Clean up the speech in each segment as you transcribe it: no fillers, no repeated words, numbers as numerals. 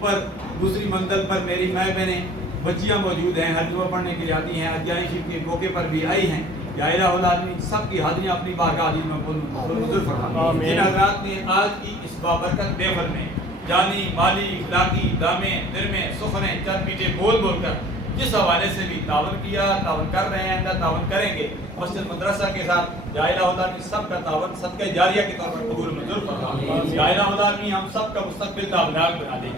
اوپر دوسری منزل پر میری مائیں بہنیں بچیاں موجود ہیں، ہر جمعہ پڑھنے کے لیے آتی ہیں، حجائی شریف کے موقع پر بھی آئی ہیں. یا الہ العالمین سب کی حاضریاں اپنی بارگاہ عزیز میں منظور فرما. جن حضرات نے آج کی اس بابرکت محفل میں جانی، مالی، اخلاقی، دامے، درمے، سخنے، چند میٹھے بول بول کر جس حوالے سے بھی تعاون کیا، تعاون کر رہے ہیں، تعاون کریں گے، مسجد مدرسہ کے ساتھ یا الہ العالمین سب کا تعاون صدقہ جاریہ کے طور پر قبول منظور فرما. یا الہ العالمین ہم سب کا مستقبل تابناک بنا دے.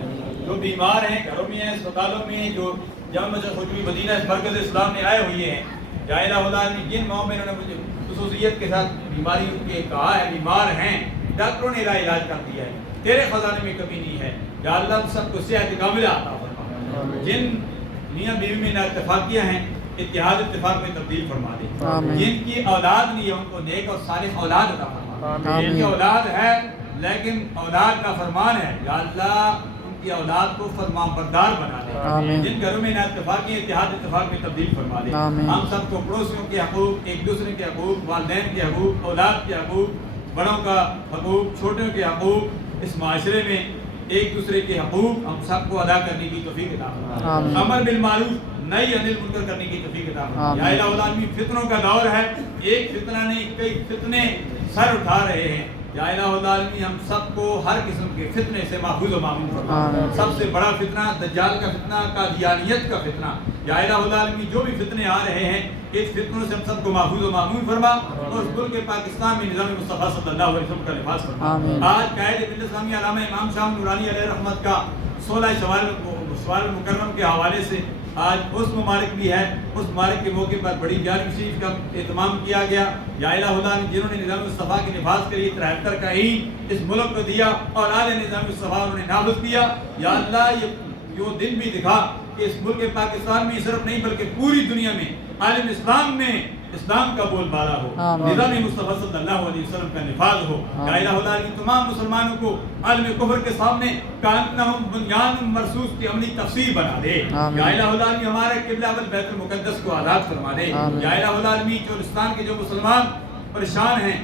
جو بیمار ہیں، گھروں میں ہیں، اسپتالوں میں، جو جامع مسجد خجوی مدینہ مرکز اسلام میں آئے ہوئے ہیں، یا الہ العالمین جن ماؤں میں انہوں نے مجھے خصوصیت کے ساتھ بیماری ان کے کہا ہے بیمار ہیں، ڈاکٹروں نے علاج کر دیا ہے، تیرے خزانے میں کمی نہیں ہے. یا اللہ ہم سب کو صحت کاملہ عطا فرما. جن میاں بیوی میں اتفاقیاں ہیں اتحاد اتفاق میں تبدیل فرما دے. جن کی اولاد نہیں ہے ان کو نیک اور صالح اولاد عطا فرما. جن کی اولاد ہے لیکن اولاد کا فرمان ہے، یا اللہ ان کی اولاد کو فرمان بردار بنا دے. جن گھروں میں اتفاقی اتحاد اتفاق میں تبدیل فرما دے. ہم سب کو پڑوسیوں کے حقوق، ایک دوسرے کے حقوق، والدین کے حقوق، اولاد کے حقوق، بڑوں کا حقوق، چھوٹوں کے حقوق، اس معاشرے میں ایک دوسرے کے حقوق ہم سب کو ادا کرنے کی توفیق عطا فرما. امر بالمعروف نہی عن المنکر کرنے کی توفیق عطا فرما. یا الہ العالمین فتنوں کا دور ہے، ایک فتنہ نہیں کئی فتنے سر اٹھا رہے ہیں. یا الہ العالمین ہم سب کو ہر قسم کے فتنے سے محفوظ و معمون فرما. سب سے بڑا فتنہ دجال کا فتنہ، قادیانیت کا فتنہ. یا الہ العالمین جو بھی فتنے آ رہے ہیں اس فتنوں سے ہم سب کو محفوظ و معمون فرما اور ملک پاکستان میں نظام مصطفیٰ صلی اللہ علیہ وسلم کا لباس فرما. آج قائد ملت اسلامیہ علامہ امام شاہ نورانی علیہ رحمت کا 16 شوال مکرم کے حوالے سے آج اس مبارک بھی ہے. اس مبارک کے موقع پر بڑی جامع شریف کا اہتمام کیا گیا. یا الہ العالمین جنہوں نے نظام مصطفیٰ کے نفاذ کے لیے 73 کا عید اس ملک کو دیا اور آل نظام مصطفیٰ انہوں نے نافذ کیا. یا اللہ یہ دن بھی دکھا کہ اس ملک پاکستان میں صرف نہیں بلکہ پوری دنیا میں عالم اسلام میں اسلام کا بول بالا ہو، نظام مصطفیٰ صلی اللہ علیہ وسلم کا نفاذ ہو. یا الہ العالمین تمام مسلمانوں کو عالم کفر کے سامنے کانہم بنیان مرصوص کی عملی تفسیر بنا دے. یا الہ العالمین ہمارے قبلہ اول بیت المقدس کو آزاد فرما دے. یا الہ العالمین چولستان کے جو مسلمان پریشان ہیں،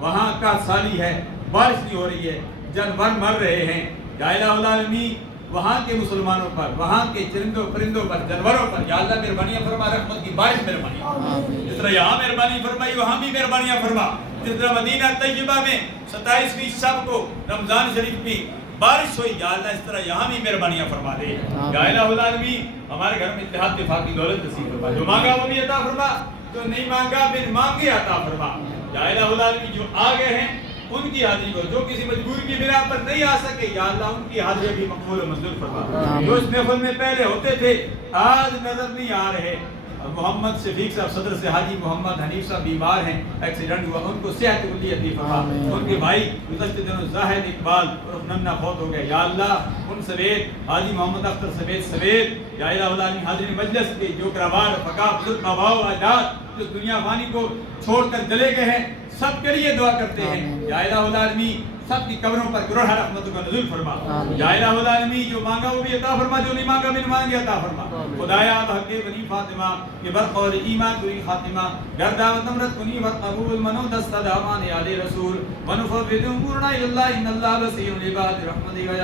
وہاں کا سالی ہے، بارش نہیں ہو رہی ہے، جانور مر رہے ہیں. یا الہ العالمین وہاں کے مسلمانوں پر، وہاں کے چرندوں پرندوں پر، جانوروں پر یا اللہ مہربانیاں فرما، رحمت کی بارش مہربانیاں. جس طرح یہاں مہربانی فرمائی وہاں بھی مہربانیاں فرما. جس طرح مدینہ طیبہ میں 27ویں شب کو رمضان شریف میں بارش ہوئی، یا اللہ اس طرح یہاں بھی مہربانیاں فرما دے. یا الہ العالمین ہمارے گھر میں اتحاد اتفاق کی دولت نصیب فرما. جو مانگا وہ بھی عطا فرما، جو نہیں مانگا بن مانگے عطا فرما. یا الہ العالمین جو آ گئے ہیں ان کی حاضری کو، جو کسی مجبوری کی بنا پر نہیں آ سکے، یا اللہ ان کی حاضری بھی مقبول و منظور فرما. جو اس محفل میں پہلے ہوتے تھے آج نظر نہیں آ رہے. محمد شفیق صاحب صدر سے حاجی محمد حنیف صاحب بیمار ہیں، ایکسیڈنٹ ہوا، ان کو صحت کلی عطا فرما. ان کے بھائی گزشتہ دنوں زاہد اقبال اور ننا فوت ہو گئے. یا اللہ ان سمیت حاجی محمد اختر سمیت یا الہ العالمین حاضرین مجلس کے جو کربار فقا بزرگ آباء و اجداد جو دنیا فانی کو چھوڑ کر چلے گئے ہیں سب کے لیے دعا کرتے ہیں. یا الہ العالمین سب کی قبروں پر گروہ رحمتوں کا نزول فرما. یا الہ العالمین جو مانگا وہ بھی عطا فرما، جو نہیں مانگا بن مانگے عطا فرما. خدایا بحق بنی فاطمہ کہ برقول ایمان دوری خاتمہ گرداوت امرت کنی وقبول منو دست دامان علی رسول ونفوض امورنا الى اللہ ان اللہ بصیر بعباد رحمتہ.